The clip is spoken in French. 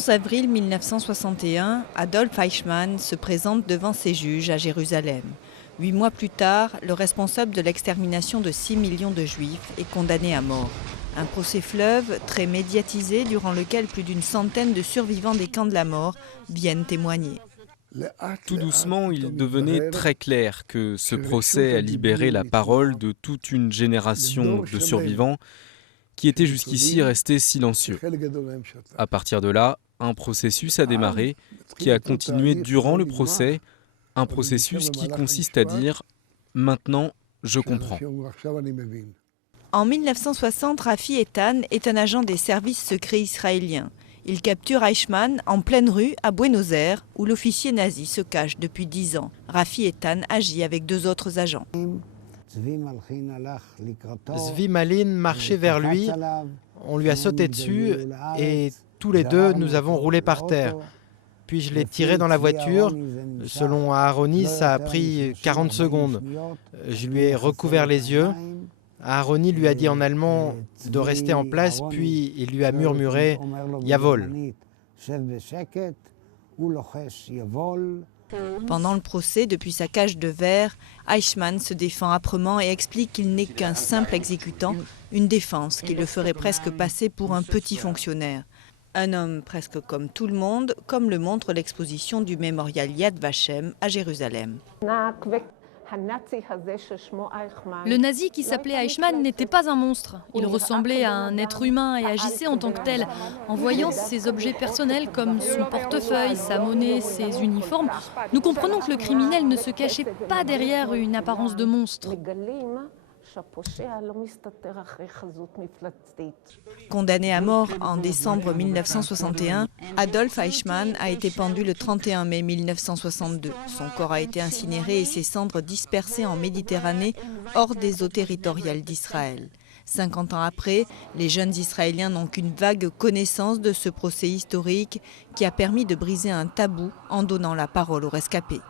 11 avril 1961, Adolf Eichmann se présente devant ses juges à Jérusalem. 8 mois plus tard, le responsable de l'extermination de 6 millions de Juifs est condamné à mort. Un procès fleuve très médiatisé durant lequel plus d'une centaine de survivants des camps de la mort viennent témoigner. Tout doucement, il devenait très clair que ce procès a libéré la parole de toute une génération de survivants qui étaient jusqu'ici restés silencieux. À partir de là, un processus a démarré qui a continué durant le procès, un processus qui consiste à dire « maintenant, je comprends ». En 1960, Rafi Eitan est un agent des services secrets israéliens. Il capture Eichmann en pleine rue à Buenos Aires, où l'officier nazi se cache depuis 10 ans. Rafi Eitan agit avec 2 autres agents. Zvi Malin marchait vers lui, on lui a sauté dessus et tous les deux nous avons roulé par terre. Puis je l'ai tiré dans la voiture. Selon Aharoni, ça a pris 40 secondes. Je lui ai recouvert les yeux. Aharoni lui a dit en allemand de rester en place, puis il lui a murmuré « Yavol ». Pendant le procès, depuis sa cage de verre, Eichmann se défend âprement et explique qu'il n'est qu'un simple exécutant, une défense qui le ferait presque passer pour un petit fonctionnaire. Un homme presque comme tout le monde, comme le montre l'exposition du mémorial Yad Vashem à Jérusalem. Le nazi qui s'appelait Eichmann n'était pas un monstre. Il ressemblait à un être humain et agissait en tant que tel. En voyant ses objets personnels comme son portefeuille, sa monnaie, ses uniformes, nous comprenons que le criminel ne se cachait pas derrière une apparence de monstre. Condamné à mort en décembre 1961, Adolf Eichmann a été pendu le 31 mai 1962. Son corps a été incinéré et ses cendres dispersées en Méditerranée, hors des eaux territoriales d'Israël. 50 ans après, les jeunes Israéliens n'ont qu'une vague connaissance de ce procès historique qui a permis de briser un tabou en donnant la parole aux rescapés.